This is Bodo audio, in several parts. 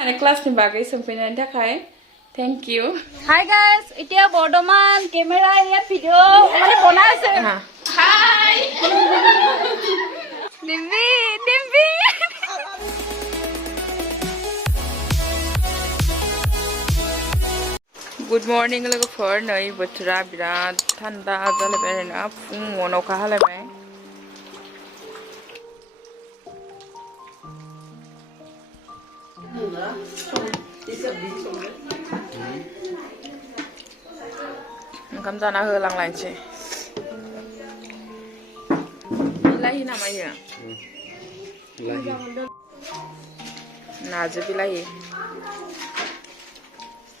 Ada kelas ni bagai sempurna dah kai. Thank you. Hi guys, itia bordoman camera ya video mane bana ase. Hi. Dimbi. Good morning logo for noi bothra birat thanda jale berena phung monoka hale bai. Ngam jana holang lainse. Bilahi namanya. Bilahi. Naje bilahi.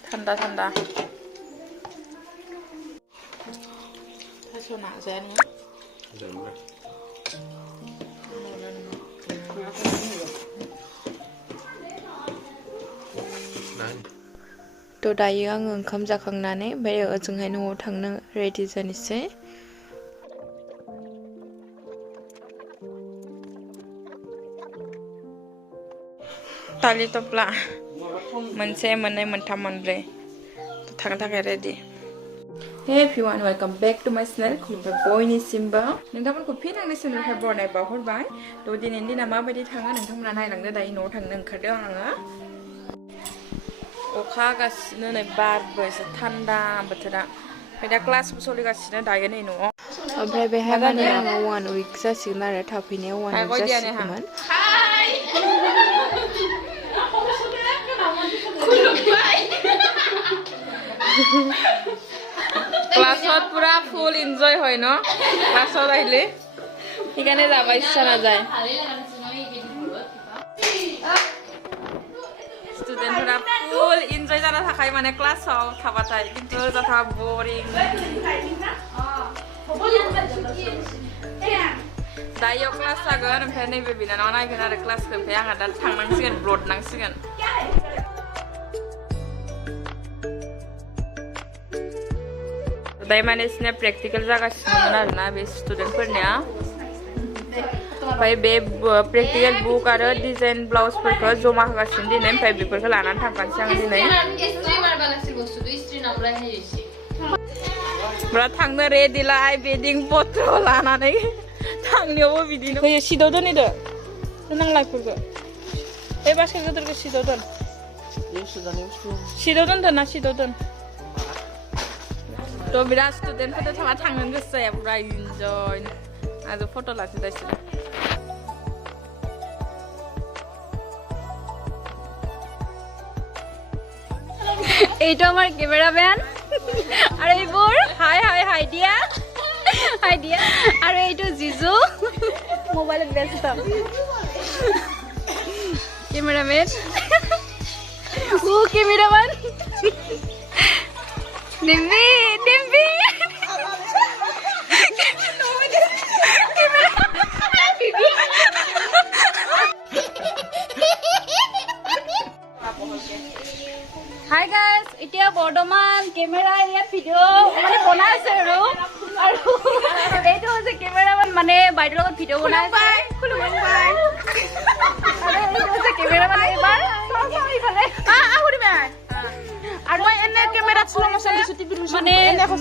Thanda. Taso naje ni. To dayo ang oंखाम जाखांनानै ओमफ्राय ओजोंहाय न'आव थांनो रेडि जानोसै तालि टपला मोनसे मोननै मोनथाम मोनब्रै थांनो थाखाय ready Hey everyone, welcome back to my channel. खुलुमबाय बयनिसिमबो नोंथांमोनखौ फिन आंनि चेनेलनिफ्राय बरायनाय बावहरबाय थ' दिनैनि दिना माबायदि थाङो नोंथांमोना नायलांदो दायो न'आव थांनो ओंखारदों आङो अखा हागासिनो नै बारबो एसे थान्दा बोथोरा ओमफ्राय दा क्लासबो सोलिगासिनो दायो नै न'आव ओमफ्राय बेहाय माने आङो 1 week जासिगोन आरो थाफैनायाव 1 week जासिगोन क्लासत पुरा फुल एन्जय হয় ন क्लासत আহিলে সেইকাৰণে যাব ইচ্ছা নাযায় स्टुडेन्टफोरा फुल एन्जय जाना थाखाय माने क्लासाव थाबाथाय किन्तु जाथा बोरिं दायो क्लास जागोन ओमफ्राय नैबे बिनानावा नायगोन आरो क्लासखौ ओमफ्राय आंहा दा थांनांसिगोन ब्लड नांसिगोन दायो माने बिसोरना प्रेक्टिकेल जागासिनोमोन आरोना बे स्टुडेन्टफोरनिया ओमफ्राय बे प्रेक्टिकेल बुक आरो डिजाइन ब्लाउजफोरखौ जमा होगासिनो दिनै ओमफ्राय बेफोरखौ लानानै थांखानोसै आं दिनै ब्रा थांनो रेडिलाय बेदिं पत्र लानानै थांनायावबो बिदिनो होयो सिदाव दोनैदो नांलायफोरखौ बे बास्केट गिदिरखौ सिदाव दोन सिदाव दोनदों सिदाव दोन थ' बिराद स्टुडेन्टफोरजों थांबा थांनो गोसो जाया पुरा इन्जय आरो फट' लाखिगासिनो এইটো আমাৰ কেমেৰাম্যান আৰু এইবোৰ হাই দিয়া আৰু এইটো জিজু মোবাইলত ব্যস্ত কেমেৰাম্যান কেমেৰাম্যান ডিম্বি Hi guys, itia bordoman camera ya video mane bana ase aro eto hoise camera mane baidor logot video bana ase khulumbai are eto hoise camera mane ebar sorry phale ahuri bai aru moi enne camera slow motion disu tv mane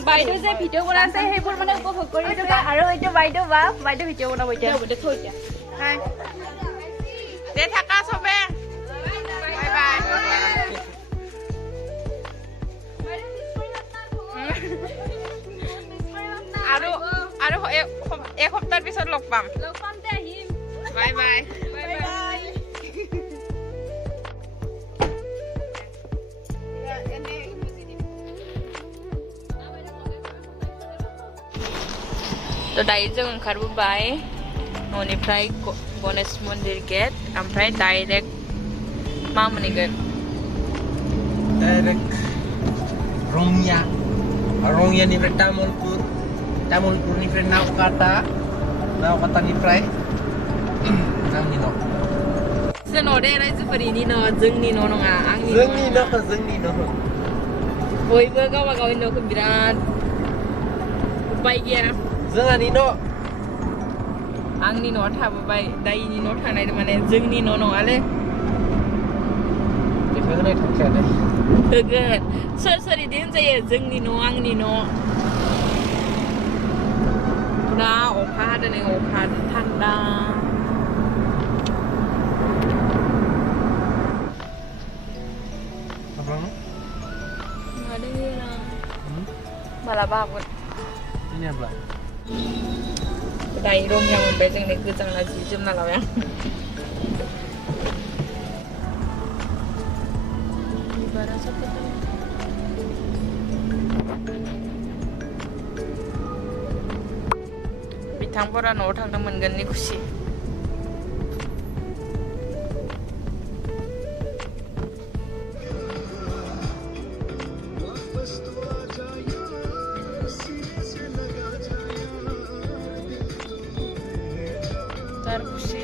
baidor je video bana ase hebor mane upobhog kori থকা aru eto baidor video banabo itia bode thoi itia hai de thaka sobe bye bye আৰু এক সপ্তাহৰ পিছত লগ পাম তে আহিম বাই বাই थ' दायो जों ओंखारबोबाय न'निफ्राय गणेश मन्दिर गेट ओमफ्राय डाइरेक्ट मा मोनहैगोन डाइरेक्ट रंगियानिफ्राय तामुलपुरनिफ्राय नावकाटानिफ्राय आंनि न' जोंनाव दे रायजोफोरनि न' जोंनि न' नङा आंनि जोंनि न' बयबो गावबा गावनि न'खौ बिराद उपाय गैया जोंहानि न' आंनि न'आव थाबोबाय दायनि न'आव थानाय माने जोंनि न' नङालै होननाय थांखाया दे होगोन सोर इदि होनजायो जोंनि न' आंनि न' दा अखा हादों नै अखा थान्दा मालाबा हागोन दायो रंया मोनबाय जोंनि गोजांना जि जोमना लाबाय आं बिबारा साफा बिथांफोरा न'आव थांनो मोनगोननि खुसि तार खुसि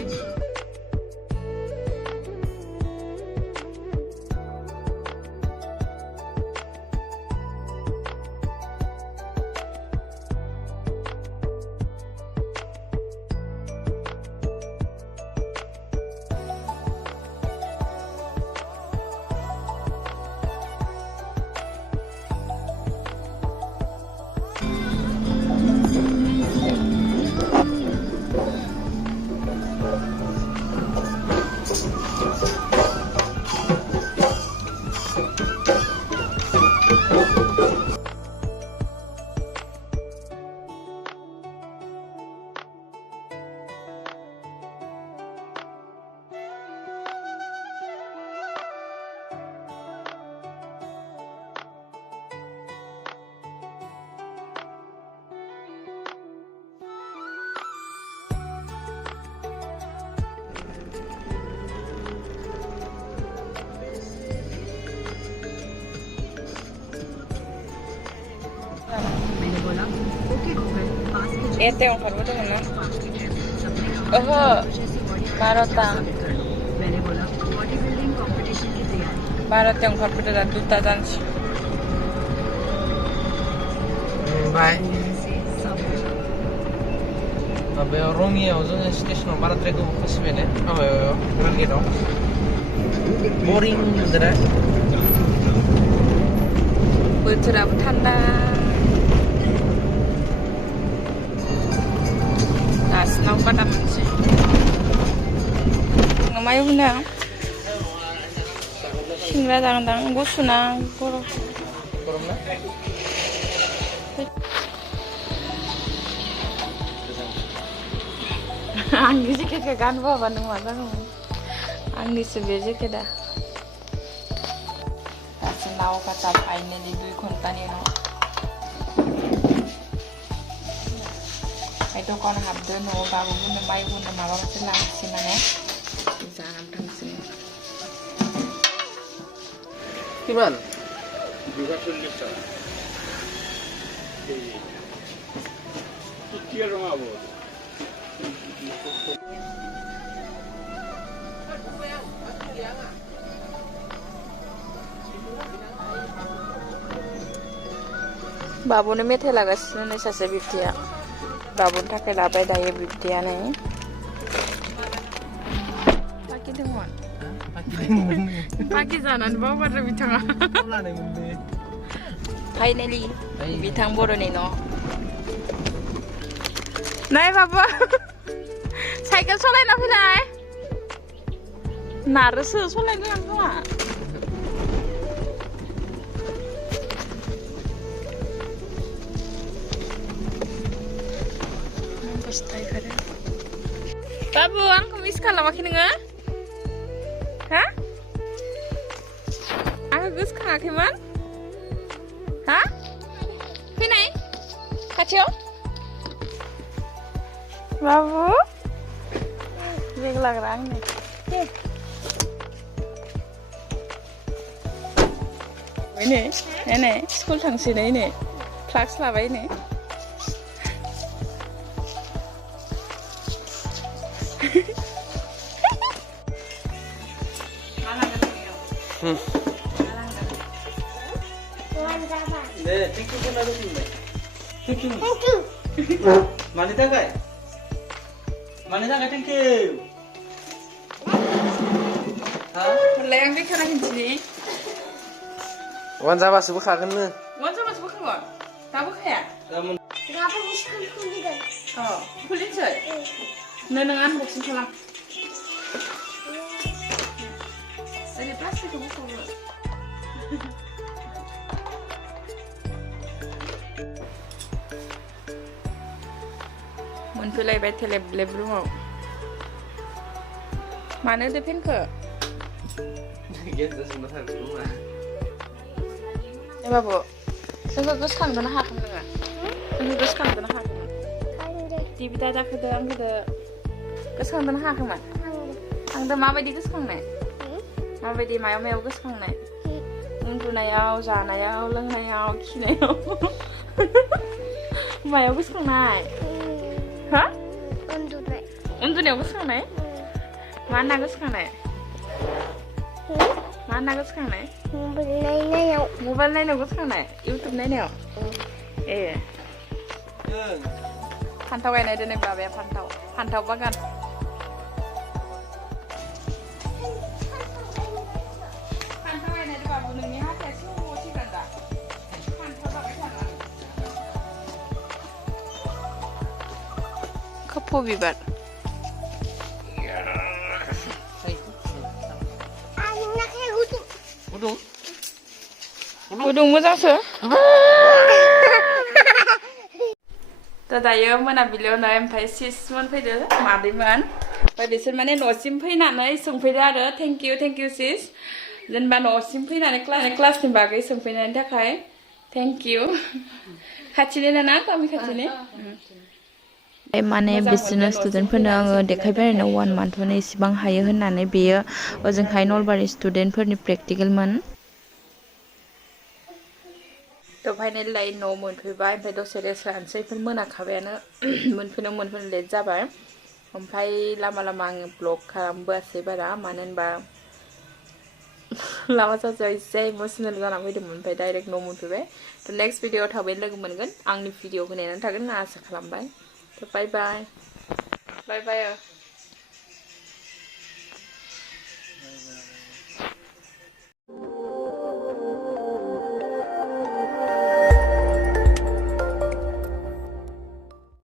Ete yang baru tuh mana? Barota. Barota yang baru tuh ada duta janji. Bye. Abe orang ya, ujungnya stasiun barat regu kasih bene. Abe, berang gitu. Boring bener. Betul apa tanda? Senang pada sih. Ngamai bunda. Singgah tangan gue sunang koro. Korona? Anggi sih kayak kan bawa bandung mata kamu. Anggi sebeja kita. Kasih tahu kata aine di 2 kontan ini. Itu kon habde no babu bunda mai bunda malam senang sini nih. Jangan tangsi. Gimana? Juga sulit sah. Kira rumah bu. Babu nih methi lagasnya nih sase biftia. Babu tak kayak labai daya biftia nih. Pagi dengon. Pagi jalan bawa pada bitang. Finally, bitang bodoh nih no. Nai babu, cycle solai nafi nai. Narus solai nih apa? Babu, aku miss kalau makin nggak? Hah? Aku gus kaki man? Hah? Pinai? Kacau? Babu? Biglang rang nih. Ini, sekolah tang sini ini, kelas lah ini. 네, 땡큐 보내줬는데. 땡큐. 많이 나가요. 많이 나가 땡큐. Lai ang gai kana hinjini. Wan jabaसो बोखागोन नो. Wan sama sebab kawan. Tahu kaya? Kenapa miskun kulikan? Oh, kulit sih. Nenengan boxing kalam. Ini plastik tu bukan. Menfilai betul lebih mau. Mana tu pen ke? Gitu sebentar dulu mah. Eh babu, sengguh gus kang dana hakam dengan. Sengguh gus kang dana hakam. Di bita dah kedang gus kang dana hakam kan? Ang dah mama di gus kang nih. Mama di mayo gus kang nih. Undunayaw, janayaw, loंनायाव, खिनायाव. Mayo gus kang nih. Hah? Undunayaw gus kang nih? Mana gus kang nih? Mana gus kang nih? Mobile naik gus kang nih? YouTube naik? Eh. Pantau ini ada nih babe pantau bagan. Pantau ini ada babu nih hati semua sih kan dah. Pantau bagan mana? Kapu bibar. Udung moजां sih. Dayo मोनाबिलियाव ओमफ्राय सिसमोन फैदो मादैमोन ओमफ्राय बिसोर माने न'सिम फैनानै सोंफैदो आरो थेंक इउ सिस जेनेबा न'सिम फैनानै क्लासनि बागै सोंफैनायनि थाखाय थेंक इउ खाथिनि ना गामि खाथिनि माने बिसोरनो स्टुडेन्टफोरनो आङो देखायबाय आरो 1 मान्थआवनो इसेबां हायो होननानै बेयो ओजोंहाय नलबारि स्टुडेन्टफोरनि प्रेक्टिकेलमोन तो फाइनल लाइन न' मोनफैबाय ओमफ्राय दसे रेस्ट लानोसै इफोर मोनाखाबायानो मोनफैनो लेट जाबाय ओमफ्राय लामा आङो ब्लग खालामबोआसै बारा मानो होनबा लामा ससेयाव एसे इमोसनेल जाना फैदोंमोन ओमफ्राय डाइरेक्ट न' मोनफैबाय तो नेक्स्ट भिडिअ'आव थाबैनो लोगो मोनगोन आंनि भिडिअ'खौ नेनानै थागोन होनना आसा खालामबाय तो बाय बाय